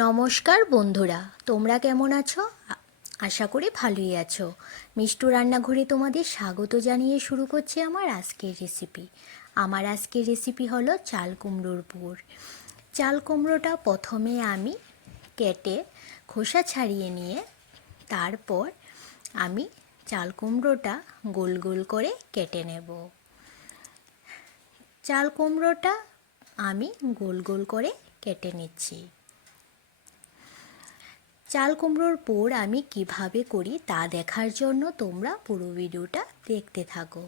নমস্কার বন্ধুরা, তোমরা কেমন আছো? আশা করি ভালোই আছো। মিষ্টু রান্নাঘরে তোমাদের স্বাগত জানিয়ে শুরু করছি আমার আজকের রেসিপি আমার আজকের রেসিপি হলো চাল কুমড়োর পুর। চাল কুমড়োটা প্রথমে আমি কেটে খোসা ছাড়িয়ে নিয়ে তারপর আমি চাল কুমড়োটা গোল গোল করে কেটে নেব। চাল কুমড়োটা আমি গোল গোল করে কেটে নিচ্ছি। চাল কুমড়োর পোড় আমি কীভাবে করি তা দেখার জন্য তোমরা পুরো ভিডিওটা দেখতে থাকো।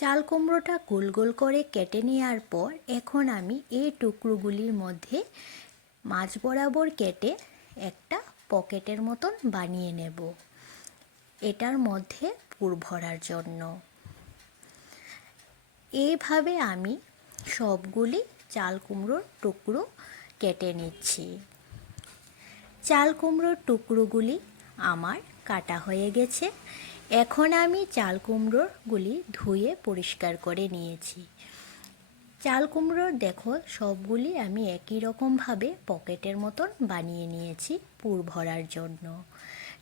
চাল কুমড়োটা গোল গোল করে কেটে নেওয়ার পর এখন আমি এই টুকরোগুলির মধ্যে মাছ বরাবর কেটে একটা পকেটের মতন বানিয়ে নেব। এটার মধ্যে পুর ভরার জন্য। এইভাবে আমি সবগুলি চাল কুমড়োর টুকরো কেটে নিচ্ছি। চাল কুমড়োর টুকরোগুলি আমার কাটা হয়ে গেছে। এখন আমি চাল কুমড়োরগুলি ধুয়ে পরিষ্কার করে নিয়েছি। চাল কুমড়োর দেখো, সবগুলি আমি একই রকমভাবে পকেটের মতন বানিয়ে নিয়েছি পুর ভরার জন্য।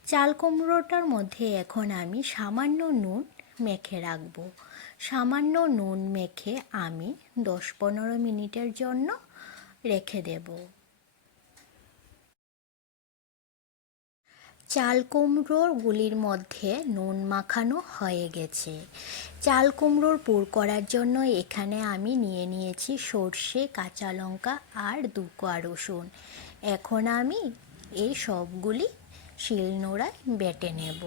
চাল কুমড়োটার মধ্যে এখন আমি সামান্য নুন মেখে রাখব। সামান্য নুন মেখে আমি দশ পনেরো মিনিটের জন্য রেখে দেবো। চাল কুমড়োর গুলির মধ্যে নুন মাখানো হয়ে গেছে। চাল কুমড়োর পুর করার জন্য এখানে আমি নিয়ে নিয়েছি সর্ষে, কাঁচা লঙ্কা আর দু কোয়া রসুন। এখন আমি এই সবগুলি শিলনোড়ায় বেটে নেব।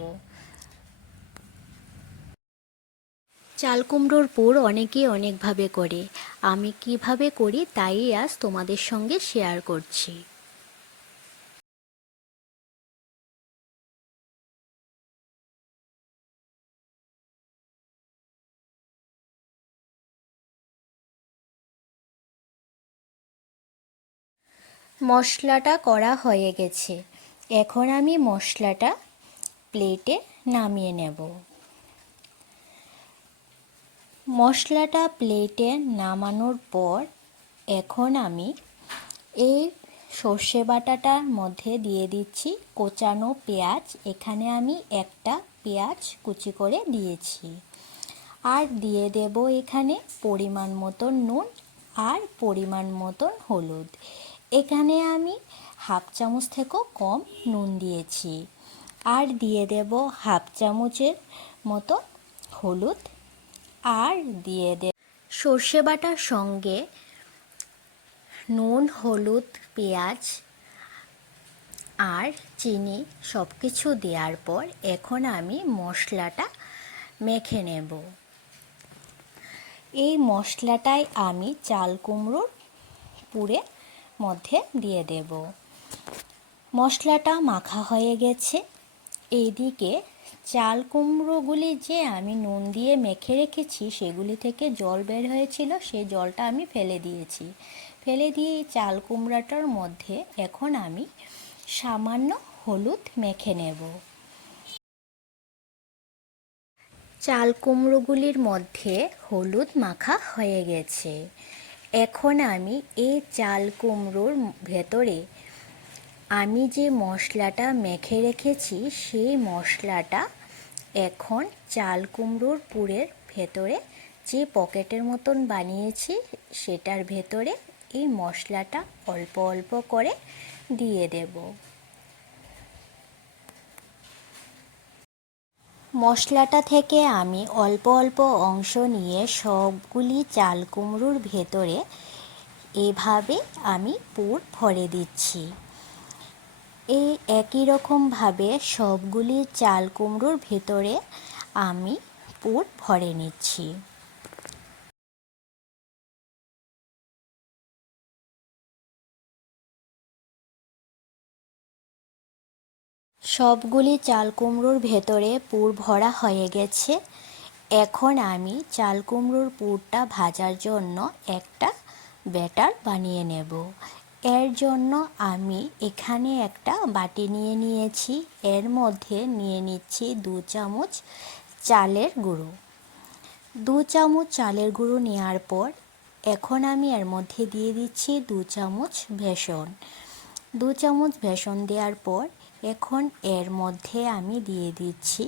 চাল কুমড়োর পুর অনেকেই অনেকভাবে করে। আমি কীভাবে করি তাই আজ তোমাদের সঙ্গে শেয়ার করছি। মশলাটা করা হয়ে গেছে। এখন আমি মশলাটা প্লেটে নামিয়ে নেব। মশলাটা প্লেটে নামানোর পর এখন আমি এই সর্ষে বাটাটার মধ্যে দিয়ে দিচ্ছি কোচানো পেঁয়াজ। এখানে আমি একটা পেঁয়াজ কুচি করে দিয়েছি। আর দিয়ে দেব এখানে পরিমাণ মতন নুন আর পরিমাণ মতন হলুদ। এখানে আমি হাফ চামচ থেকেও কম নুন দিয়েছি। আর দিয়ে দেব হাফ চামচের মতো হলুদ। আর দিয়ে দে সর্ষে বাটার সঙ্গে নুন, হলুদ, পেঁয়াজ আর চিনি সব কিছু দেওয়ার পর এখন আমি মশলাটা মেখে নেব। এই মশলাটাই আমি চাল কুমড়োর পুরে মধ্যে দিয়ে দেব। মশলাটা মাখা হয়ে গেছে। এইদিকে চাল কুমড়োগুলি যে আমি নুন দিয়ে মেখে রেখেছি, সেগুলি থেকে জল বের হয়েছিল, সেই জলটা আমি ফেলে দিয়েছি। ফেলে দিয়ে চাল কুমড়াটার মধ্যে এখন আমি সামান্য হলুদ মেখে নেব। চাল কুমড়োগুলির মধ্যে হলুদ মাখা হয়ে গেছে। এখন আমি এই চাল কুমড়োর ভেতরে আমি যে মশলাটা মেখে রেখেছি, সেই মশলাটা এখন চাল কুমড়োর পুরের ভেতরে যে পকেটের মতন বানিয়েছি, সেটার ভেতরে এই মশলাটা অল্প অল্প করে দিয়ে দেব। মশলাটা থেকে আমি অল্প অল্প অংশ নিয়ে সবগুলি চাল কুমড়োর ভেতরে এভাবে আমি পুর ভরে দিচ্ছি। এই একই রকমভাবে সবগুলি চাল কুমড়োর ভেতরে আমি পুর ভরে নিচ্ছি। সবগুলি চাল কুমড়োর ভেতরে পুর ভরা হয়ে গেছে। এখন আমি চাল কুমড়োর পুরটা ভাজার জন্য একটা ব্যাটার বানিয়ে নেব। এর জন্য আমি এখানে একটা বাটি নিয়ে নিয়েছি। এর মধ্যে নিয়ে নিচ্ছি দু চামচ চালের গুঁড়ো। দু চামচ চালের গুঁড়ো নেওয়ার পর এখন আমি এর মধ্যে দিয়ে দিচ্ছি দু চামচ বেসন দু চামচ বেসন দেওয়ার পর এখন এর মধ্যে আমি দিয়ে দিচ্ছি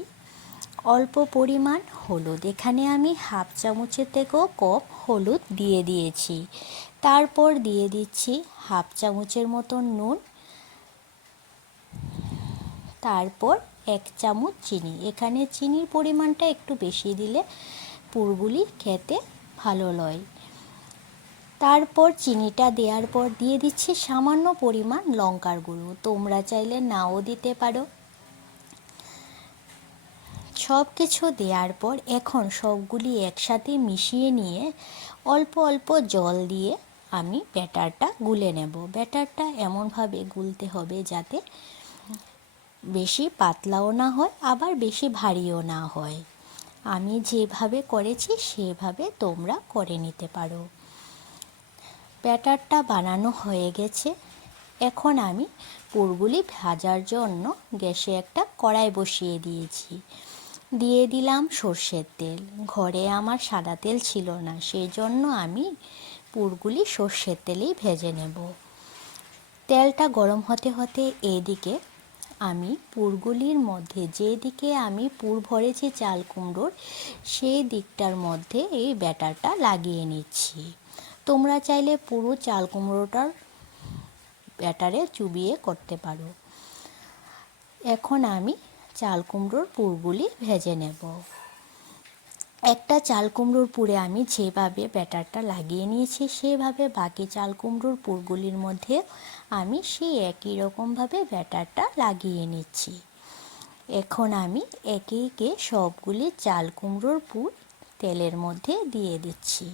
অল্প পরিমাণ হলুদ। এখানে আমি হাফ চামচের থেকেও কম হলুদ দিয়ে দিয়েছি। তারপর দিয়ে দিচ্ছি হাফ চামচের মতন নুন। তারপর এক চামচ চিনি। এখানে চিনির পরিমাণটা একটু বেশি দিলে পুরগুলি খেতে ভালো লয়। তারপর চিনিটা দেওয়ার পর দিয়ে দিচ্ছি সামান্য পরিমাণ লঙ্কার গুঁড়ো। তোমরা চাইলে নাও দিতে পারো। সব কিছু দেওয়ার পর এখন সবগুলি একসাথে মিশিয়ে নিয়ে অল্প অল্প জল দিয়ে আমি ব্যাটারটা গুলে নেব। ব্যাটারটা এমনভাবে গুলতে হবে যাতে বেশি পাতলাও না হয়, আবার বেশি ভারীও না হয়। আমি যেভাবে করেছি সেভাবে তোমরা করে নিতে পারো। ব্যাটারটা বানানো হয়ে গেছে। এখন আমি পুরগুলি ভাজার জন্য গ্যাসে একটা কড়াই বসিয়ে দিয়েছি। দিয়ে দিলাম সর্ষের তেল। ঘরে আমার সাদা তেল ছিল না সেই জন্য আমি পুরগুলি সর্ষের তেলেই ভেজে নেব। তেলটা গরম হতে হতে এদিকে আমি পুরগুলির মধ্যে, যেদিকে আমি পুর ভরেছি চাল কুমড়োর, সেই দিকটার মধ্যে এই ব্যাটারটা লাগিয়ে নিচ্ছি। তোমরা চাইলে পুরো চাল কুমড়োটার ব্যাটারে চুবিয়ে করতে পারো। এখন আমি চাল কুমড়োর পুরগুলি ভেজে নেব। একটা চাল কুমড়োর পুরে আমি যেভাবে ব্যাটারটা লাগিয়ে নিয়েছি, সেভাবে বাকি চাল কুমড়োর পুরগুলির মধ্যে আমি সেই একই রকমভাবে ব্যাটারটা লাগিয়ে নিচ্ছি। এখন আমি একে একে সবগুলি চাল কুমড়োর পুর তেলের মধ্যে দিয়ে দিচ্ছি।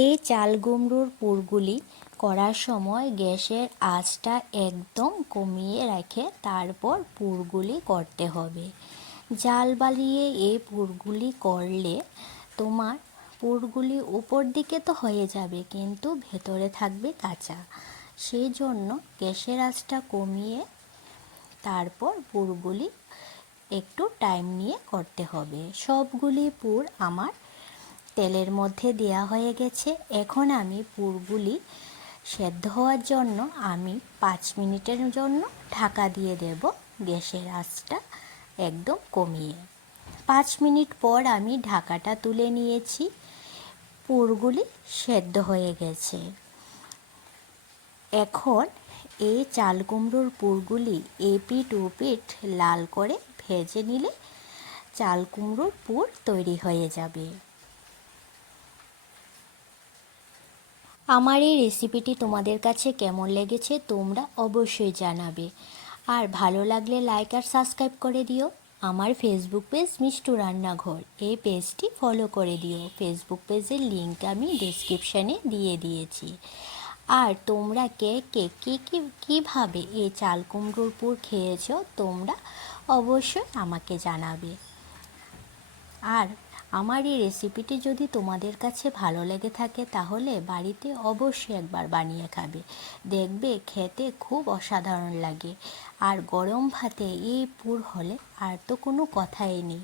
এই চাল কুমড়োর পুরগুলি করার সময় গ্যাসের আঁচটা একদম কমিয়ে রেখে তারপর পুরগুলি করতে হবে। জাল বালিয়ে এই পুরগুলি করলে তোমার পুরগুলি উপর দিকে তো হয়ে যাবে, কিন্তু ভেতরে থাকবে কাঁচা। সেই জন্য গ্যাসের আঁচটা কমিয়ে তারপর পুরগুলি একটু টাইম নিয়ে করতে হবে। সবগুলি পুর আমার তেলের মধ্যে দেয়া হয়ে গেছে। এখন আমি পুরগুলি সেদ্ধ হওয়ার জন্য আমি পাঁচ মিনিটের জন্য ঢাকা দিয়ে দেব গ্যাসের আঁচটা একদম কমিয়ে। পাঁচ মিনিট পর আমি ঢাকাটা তুলে নিয়েছি। পুরগুলি সেদ্ধ হয়ে গেছে। এখন এই চাল কুমড়োর পুরগুলি এপিট ওপিট লাল করে ভেজে নিলে চাল কুমড়োর পুর তৈরি হয়ে যাবে। আমার এই রেসিপিটি তোমাদের কাছে কেমন লেগেছে তোমরা অবশ্যই জানাবে। আর ভালো লাগলে লাইক আর সাবস্ক্রাইব করে দিও। আমার ফেসবুক পেজ মিষ্টু রান্নাঘর। এই পেজটি ফলো করে দিও। ফেসবুক পেজের লিঙ্ক আমি ডিসক্রিপশানে দিয়ে দিয়েছি। আর তোমরা কে কে, কী কী, কীভাবে এই চাল কুমড়োর পুর খেয়েছো তোমরা অবশ্যই আমাকে জানাবে। আর আমার এই রেসিপিটি যদি তোমাদের কাছে ভালো লেগে থাকে তাহলে বাড়িতে অবশ্যই একবার বানিয়ে খাবে। দেখবে খেতে খুব অসাধারণ লাগে। আর গরম ভাতে এই পুর হলে আর তো কোনো কথাই নেই।